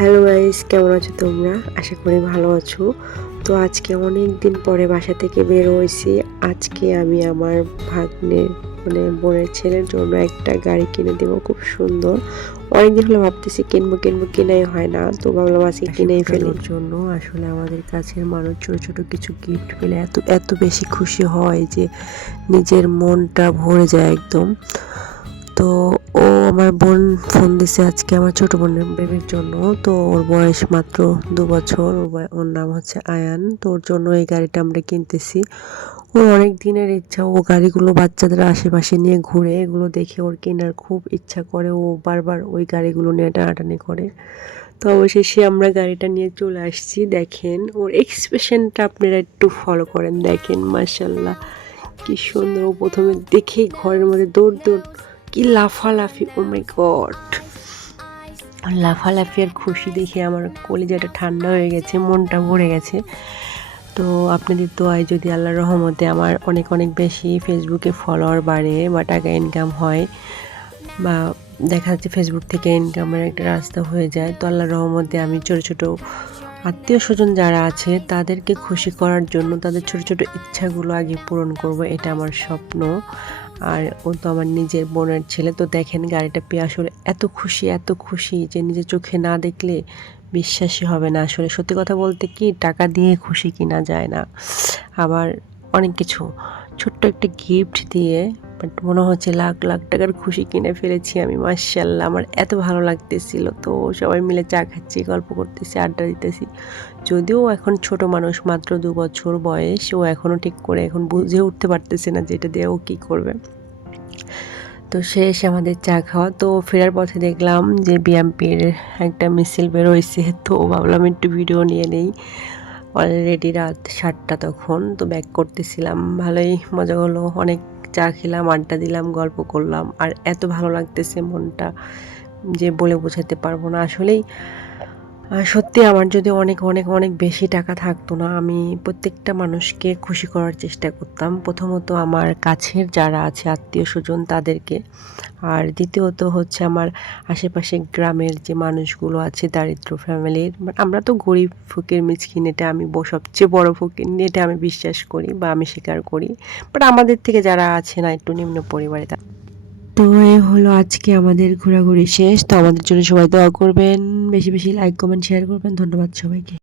Hello guys, কেমন আছো তোমরা? আশা করি ভালো আছো। তো আজকে অনেক দিন পরে বাসা থেকে বের হয়েছি। আজকে আমি আমার ভাগ্নের বোনের ছেলের জন্য একটা গাড়ি কিনে দেবো, খুব সুন্দর। অনেকদিন হলো ভাবতেছি কিনবো কিনবো, কিনাই হয় না, তো ভাবলাম আজকে কিনেই ফেলার জন্য। আসলে আমাদের কাছের মানুষ ছোট ছোট কিছু গিফট পেলে এত এত বেশি খুশি হয় যে নিজের মনটা ভরে যায় একদম। তো আমার বোন ফোন দিছে আজকে আমার ছোট বোনের বেবির জন্য। তো ওর বয়স মাত্র 2 বছর, ওর নাম হচ্ছে আয়ান। তো ওর জন্য এই গাড়িটা আমরা কিনতেছি। ওর অনেক দিনের ইচ্ছা, ও গাড়িগুলো বাচ্চাদের আশেপাশে নিয়ে ঘুরে, এগুলো দেখে ওর কেনার খুব ইচ্ছা করে। ও বারবার ওই গাড়িগুলো নিয়ে টানাটানি করে। তো অবশেষে আমরা গাড়িটা নিয়ে চলে আসছি। দেখেন ওর এক্সপ্রেশনটা, আপনারা একটু ফলো করেন, দেখেন মাশাল্লাহ কি সুন্দর। ও প্রথমে দেখেই ঘরের মধ্যে দৌড় দৌড়, কি লাফালাফি, ও মাই গড! লাফালাফি আর খুশি দেখে আমার কলিজাটা ঠান্ডা হয়ে গেছে, মনটা ভরে গেছে। তো আপনাদের দোয়ায় যদি আল্লাহর রহমতে আমার অনেক অনেক বেশি ফেসবুকে ফলোয়ার বাড়ে বা টাকা ইনকাম হয়, বা দেখা যাচ্ছে ফেসবুক থেকে ইনকামের একটা রাস্তা হয়ে যায়, তো আল্লাহর রহমতে আমি ছোটো ছোটো আত্মীয় স্বজন যারা আছে তাদেরকে খুশি করার জন্য তাদের ছোট ছোট ইচ্ছাগুলো আগে পূরণ করব, এটা আমার স্বপ্ন। আর ও তো আমার নিজের বোনের ছেলে। তো দেখেন গাড়িটা পেয়ে আসলে এত খুশি যে নিজের চোখে না দেখলে বিশ্বাসই হবে না। আসলে সত্যি কথা বলতে কি, টাকা দিয়ে খুশি কিনা যায় না, আবার অনেক কিছু ছোট্ট একটা গিফট দিয়ে বাট মনে হচ্ছে লাখ লাখ টাকার খুশি কিনে ফেলেছি আমি। মাশাআল্লাহ, আমার এত ভালো লাগতেছিল। তো সবাই মিলে চা খাচ্ছি, গল্প করতেছি, আড্ডা দিতেছি। যদিও এখন ছোট মানুষ, মাত্র 2 বছর বয়স, ও এখনও ঠিক করে এখন বুঝে উঠতে পারতেছে না যে এটা দিয়ে ও কী করবে। তো শেষ আমাদের চা খাওয়া। তো ফেরার পথে দেখলাম যে বিএমপির একটা মিছিল বের হয়েছে, তো ভাবলাম একটু ভিডিও নিয়ে নেই। অলরেডি রাত 7টা তখন। তো ব্যাক করতেছিলাম, ভালোই মজা হলো, অনেক চা খেলাম, আড্ডা দিলাম, গল্প করলাম। আর এত ভালো লাগতেছে মনটা যে বলে বোঝাতে পারবো না আসলেই। সত্যি আমার যদি অনেক অনেক অনেক বেশি টাকা থাকতো না, আমি প্রত্যেকটা মানুষকে খুশি করার চেষ্টা করতাম। প্রথমত আমার কাছের যারা আছে আত্মীয় স্বজন তাদেরকে, আর দ্বিতীয়ত হচ্ছে আমার আশেপাশে গ্রামের যে মানুষগুলো আছে দারিদ্র ফ্যামিলির। আমরা তো গরিব ফকির মিসকিন, এটা আমি সবচেয়ে বড় ফকির, এটা আমি বিশ্বাস করি বা আমি স্বীকার করি। বাট আমাদের থেকে যারা আছে না একটু নিম্ন পরিবারে, তো এই হলো আজকে আমাদের ঘোরাঘুরি শেষ। তো আমাদের জন্য সবাই দোয়া করবেন, বেশি বেশি লাইক কমেন্ট শেয়ার করবেন। ধন্যবাদ সবাইকে।